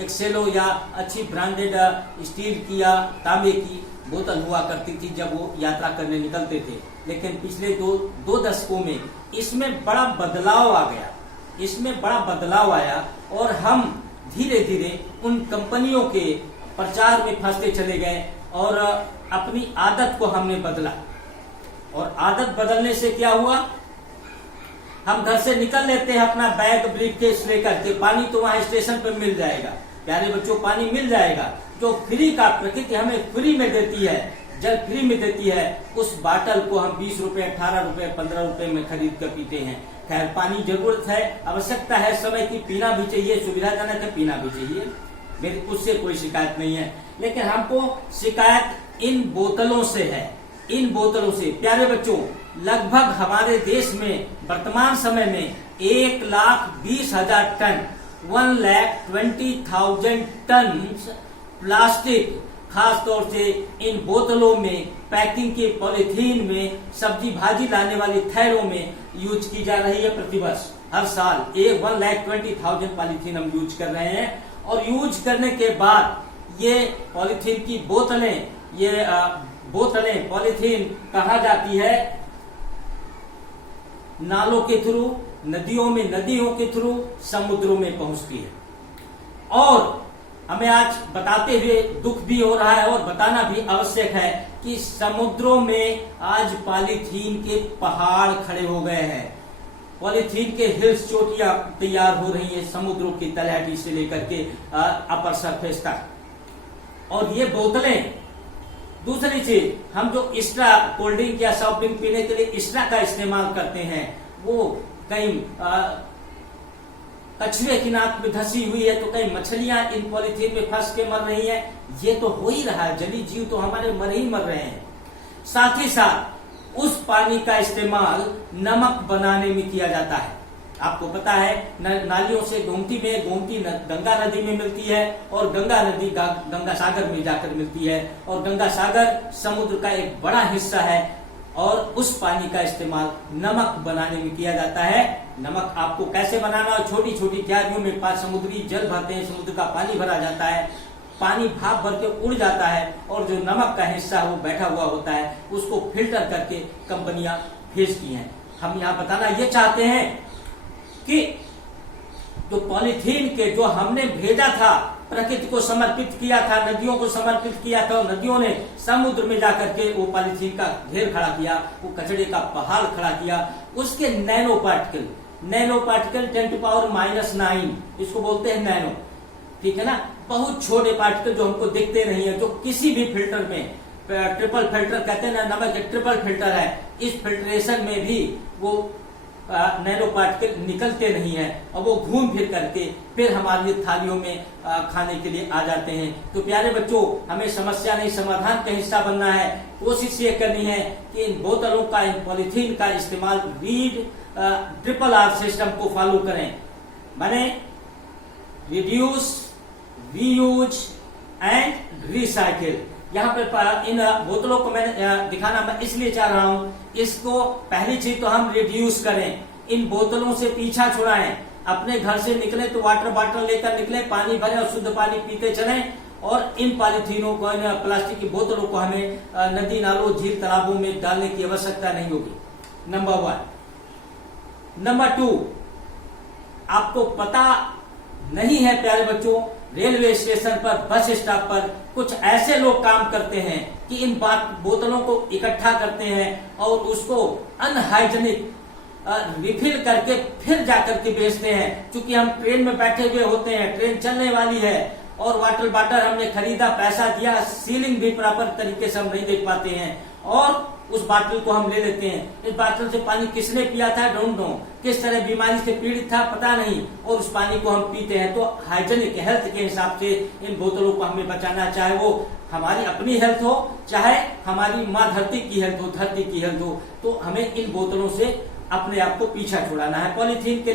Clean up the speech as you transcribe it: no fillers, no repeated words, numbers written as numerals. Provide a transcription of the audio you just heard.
एक सेलो या अच्छी ब्रांडेड स्टील की या तांबे की बोतल हुआ करती थी जब वो यात्रा करने निकलते थे। लेकिन पिछले दो दशकों में इसमें बड़ा बदलाव आ गया, इसमें बड़ा बदलाव आया और हम धीरे धीरे उन कंपनियों के प्रचार में फंसते चले गए और अपनी आदत को हमने बदला। और आदत बदलने से क्या हुआ, हम घर से निकल लेते हैं अपना बैग ब्रीफकेस लेकर के, पानी तो वहां स्टेशन पर मिल जाएगा। प्यारे बच्चों, पानी मिल जाएगा जो फ्री का, प्रकृति हमें फ्री में देती है, जल फ्री में देती है। उस बाटल को हम 20 रुपए, 18 रुपए, 15 रुपए में खरीद कर पीते हैं। खैर, पानी जरूरत है, आवश्यकता है समय की, पीना भी चाहिए, सुविधाजनक है, पीना भी चाहिए, मेरी उससे कोई शिकायत नहीं है। लेकिन हमको शिकायत इन बोतलों से है, इन बोतलों से। प्यारे बच्चों, लगभग हमारे देश में वर्तमान समय में 1,20,000 टन 1,20,000 टन प्लास्टिक, खास तौर से इन बोतलों में, पैकिंग के पॉलिथीन में, सब्जी भाजी लाने वाली थैलों में यूज की जा रही है प्रतिवर्ष। हर साल 1,20,000 पॉलिथीन हम यूज कर रहे हैं। और यूज करने के बाद ये पॉलिथीन की बोतलें, ये बोतलें पॉलिथीन कहाँ जाती है, नालों के थ्रू, नदियों में, नदियों के थ्रू समुद्रों में पहुंचती है। और हमें आज बताते हुए दुख भी हो रहा है और बताना भी आवश्यक है कि समुद्रों में आज पॉलीथीन के पहाड़ खड़े हो गए हैं, पॉलीथीन के हिल्स, चोटियां तैयार हो रही हैं समुद्रों की तलहटी से लेकर के अपर सरफेस तक। और ये बोतलें, दूसरी चीज, हम जो एक्स्ट्रा कोल्ड ड्रिंक या सॉफ्ट ड्रिंक पीने के लिए एक्स्ट्रा का इस्तेमाल करते हैं, वो कहीं कछुए की नाक में धसी हुई है तो कहीं मछलियां इन पॉलीथीन में फंस के मर रही हैं। ये तो हो ही रहा है, जलीय जीव तो हमारे मर ही मर रहे हैं। साथ ही साथ उस पानी का इस्तेमाल नमक बनाने में किया जाता है। आपको पता है, नालियों से गोमती गंगा नदी में मिलती है और गंगा नदी गंगा सागर में जाकर मिलती है। और गंगा सागर समुद्र का एक बड़ा हिस्सा है और उस पानी का इस्तेमाल नमक बनाने में किया जाता है। नमक आपको कैसे बनाना है, छोटी छोटी क्यारियों में समुद्री जल भरते हैं, समुद्र का पानी भरा जाता है, पानी भाप भर के उड़ जाता है और जो नमक का हिस्सा वो बैठा हुआ होता है, उसको फिल्टर करके कंपनियां भेजती हैं। हम यहाँ बताना ये चाहते हैं कि जो पॉलीथीन के जो हमने भेजा था, प्रकृति को समर्पित किया था, नदियों को समर्पित किया था, और नदियों ने समुद्र में जाकर के वो पॉलीथीन का ढेर खड़ा किया, वो कचरे का पहाड़ खड़ा किया। उसके नैनो पार्टिकल 10⁻⁹ इसको बोलते हैं नैनो, ठीक है ना, बहुत छोटे पार्टिकल जो हमको दिखते नहीं है, जो किसी भी फिल्टर में, ट्रिपल फिल्टर कहते हैं ना, नमक एक ट्रिपल फिल्टर है, इस फिल्ट्रेशन में भी वो नैनो पार्टिकल निकलते नहीं है और वो घूम फिर करके फिर हमारी थालियों में खाने के लिए आ जाते हैं। तो प्यारे बच्चों, हमें समस्या नहीं, समाधान का हिस्सा बनना है। कोशिश ये करनी है कि इन बोतलों का, इन पॉलीथीन का इस्तेमाल RRR सिस्टम को फॉलो करें, माने रिड्यूस, रीयूज एंड रिसाइकिल। यहाँ पर इन बोतलों को मैंने दिखाना मैं इसलिए चाह रहा हूँ, इसको पहली चीज तो हम रिड्यूस करें, इन बोतलों से पीछा छुड़ाएं। अपने घर से निकले तो वाटर बॉटल लेकर निकले, पानी भरे और शुद्ध पानी पीते चलें। और इन पॉलीथीनों को, इन प्लास्टिक की बोतलों को हमें नदी, नालों, झील, तालाबों में डालने की आवश्यकता नहीं होगी। नंबर 1। नंबर 2, आपको पता नहीं है प्यारे बच्चों, रेलवे स्टेशन पर, बस स्टॉप पर कुछ ऐसे लोग काम करते हैं कि इन बोतलों को इकट्ठा करते हैं और उसको अनहाइजेनिक रिफिल करके फिर जाकर के बेचते हैं। क्योंकि हम ट्रेन में बैठे हुए होते हैं, ट्रेन चलने वाली है और वाटर बॉटल हमने खरीदा, पैसा दिया, सीलिंग भी प्रॉपर तरीके से हम नहीं देख पाते हैं और उस बाटल को हम ले लेते हैं। इस बाटल से पानी किसने पिया था, डोंट नो, किस तरह बीमारी से पीड़ित था पता नहीं, और उस पानी को हम पीते हैं। तो हाइजेनिक हेल्थ के हिसाब से इन बोतलों को हमें बचाना, चाहे वो हमारी अपनी हेल्थ हो, चाहे हमारी माँ धरती की हेल्थ हो, धरती की हेल्थ हो, तो हमें इन बोतलों से अपने आप को पीछा छुड़ाना है। पॉलीथीन के